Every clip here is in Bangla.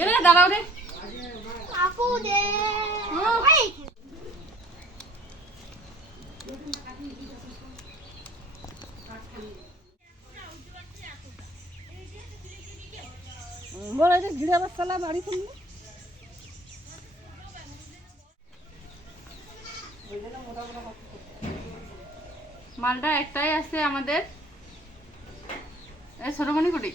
এরে দাঁড়াও রে। আপু দে। বাড়ি মালটা একটাই আছে আমাদের। ছোটমণি কুটি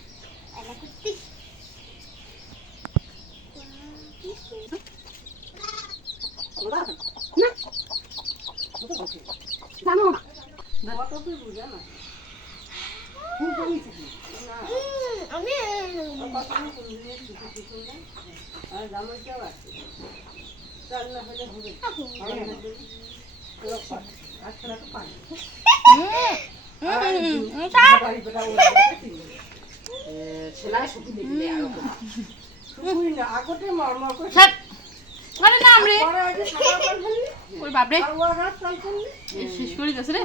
আচ্ছা এটা কুত্তি জানো না হুম, আমি আপু ছাড়। আরে নাম রে। ওই বাপরে এই শেষ করে গেছে রে।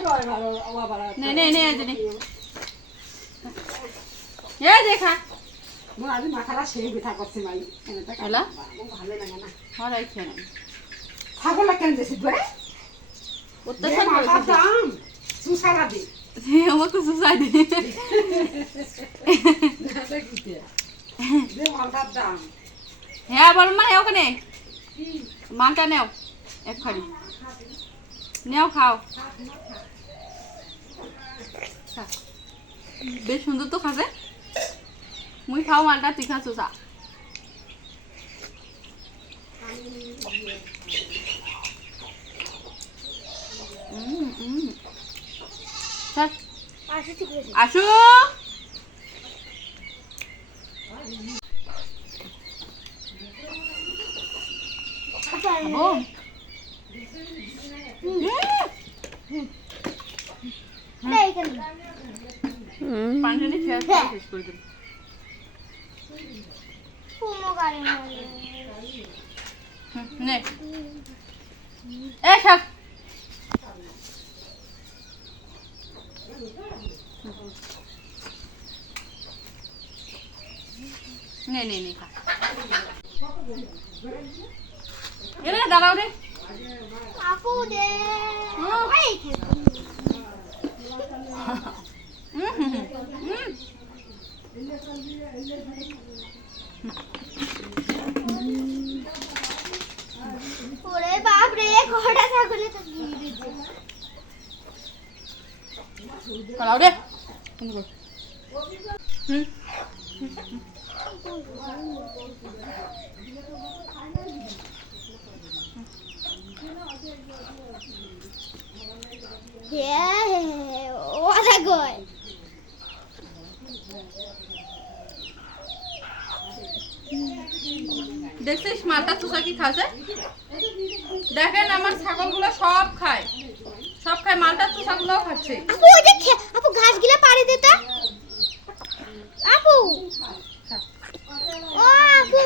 নে নে নে এই যে নে। এই যে খা হলা? হলাই খেয়ে নে অত্যাচার করেছে হে আমাকে সুসাই দে হ্যাঁ বল মা ওখানে। মালটা নেও এক খাড়ি নেও খাও। বেশ সুন্দর তো খাবে। মুই খাও মালটা তুই খা চুষা উম, চল আসি টানি খেয়ে শেষ করে দিল। নে। এ খাক নে নে নে খা এরে দাঁড়াও রে আপু দে হুম। এই খেয়ে হুম, হুম, হুম, হুম। ওরে বাপ রে কটা ছাগলে তো দিয়ে দিচ্ছে দাঁড়াও রে বন্ধ কর। হুম হ্যাঁ ওরা গয় দেখছিস মালটা চুষা কি খাচ্ছে? দেখেন আমার ছাগলগুলো সব খায়। সব খায়, মালটা চুষাগুলোও খাচ্ছে। আপু, ওই যে আপু, ঘাসগুলো পাড়ি দে তো। আপু ও আপু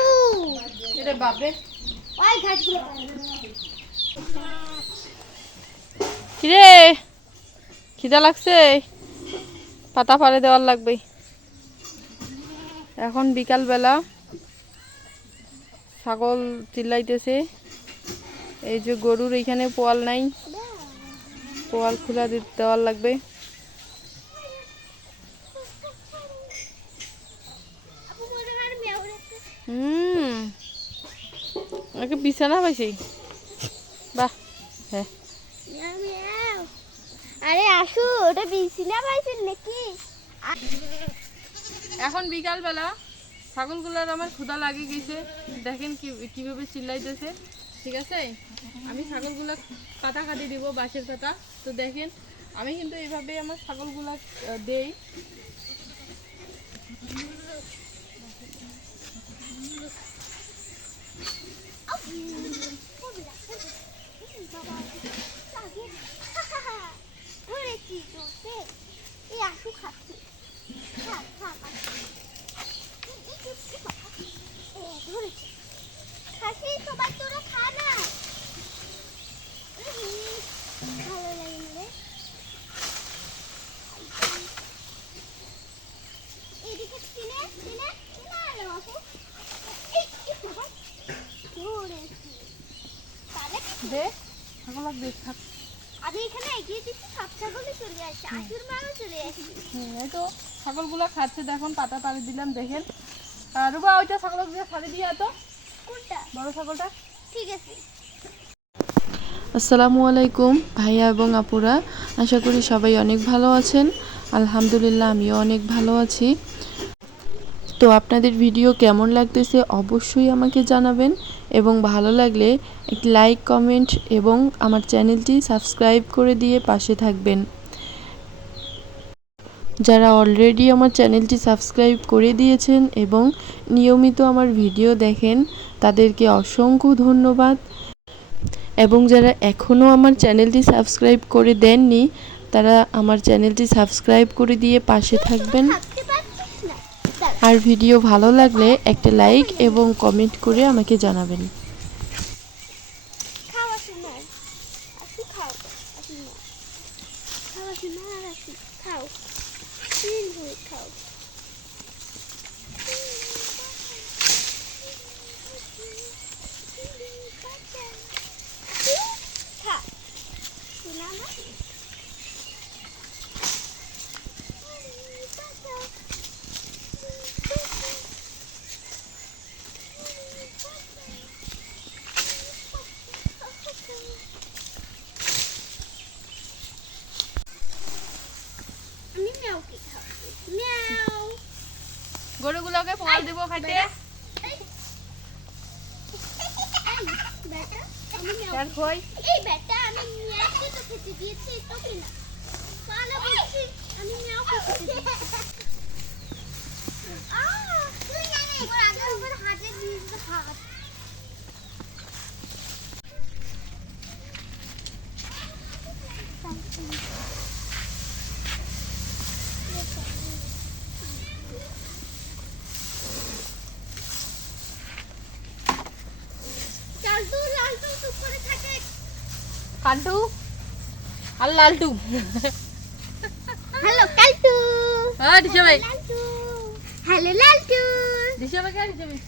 এরে বাপরে। ওই ঘাসগুলো। পাড়ি। কিরে? খিদা লাগছে? পাতা পারে দেওয়ার লাগবে এখন বিকালবেলা ছাগল চিল্লাইতেছে। এই যে গরুর এইখানে পোয়াল নাই। পোয়াল খোলা দিতে দেওয়ার লাগবে। হুম? ওকে বিছানা পাইছি। বাহ হ্যাঁ। আরে আসু ওটা বিছিনা পাইছেন নাকি? এখন বিকালবেলা ছাগলগুলোর আমার ক্ষুধা লাগে গেছে। দেখেন কি কীভাবে চিল্লাইতেছে। ঠিক আছে? আমি ছাগলগুলো পাতা কাটি দিব বাঁশের পাতা তো দেখেন আমি কিন্তু এইভাবে আমার ছাগলগুলো দেই ধরেছি তোকে এই আসু খাচ্ছি থাক থাক আসু। এই, এই, এই, এই বাবা। এ, ধরেছি খাসি সবাই তোরা খা না উম, ভালো লাগে রে দে দে থাক আমি এখানে এগিয়ে দিচ্ছি সব ছাগলই চলে আসছে আশুর মাও চলে আসছে এই তো ছাগলগুলো খাচ্ছে দেখুন পাতা পাড়ি দিলাম দেখেন। আর রুবা ওইটা ছাগল দিয়ে ছাড়ি দিয়ে তো। কোনটা? বড় ছাগলটা। ঠিক আছে। আসসালামু আলাইকুম ভাইয়া এবং আপুরা। আশা করি সবাই অনেক ভালো আছেন। আলহামদুলিল্লাহ আমিও অনেক ভালো আছি। তো আপনাদের ভিডিও কেমন লাগতেছে অবশ্যই আমাকে জানাবেন এবং ভালো লাগলে একটি লাইক কমেন্ট এবং আমার চ্যানেলটি সাবস্ক্রাইব করে দিয়ে পাশে থাকবেন। যারা অলরেডি আমার চ্যানেলটি সাবস্ক্রাইব করে দিয়েছেন এবং নিয়মিত আমার ভিডিও দেখেন, তাদেরকে অসংখ্য ধন্যবাদ। এবং যারা এখনও আমার চ্যানেলটি সাবস্ক্রাইব করে দেননি, তারা আমার চ্যানেলটি সাবস্ক্রাইব করে দিয়ে পাশে থাকবেন। আর ভিডিও ভালো লাগলে একটা লাইক এবং কমেন্ট করে আমাকে জানাবেন। খাও আসুন না আসু খাও আসুন না খাও আসুন না আর আসু খাও তিন হয়ে খাও খা শোনা না আমি ম্যাওকে খাব ম্যাও গরুগুলোকে পোয়াল দিব খাইতে। আমি ম্যাও আর খই। এই বেটা আমি ম্যাওকে তো খেতে দিয়েছি তোকে না? পালা বলছি আমি ম্যাওকে খেতে দিয়েছি। আহ, তুই না না এবার আগে উপর হাতে দিয়ে হাত চালটু লালটু চুপ করে থাকে কান্টু আর লালটু? হ্যালো কালটু। হ্যাঁ দিশা ভাই। লালটু। হ্যালো লালটু। দিশা ভাই কে দিশা ভাই?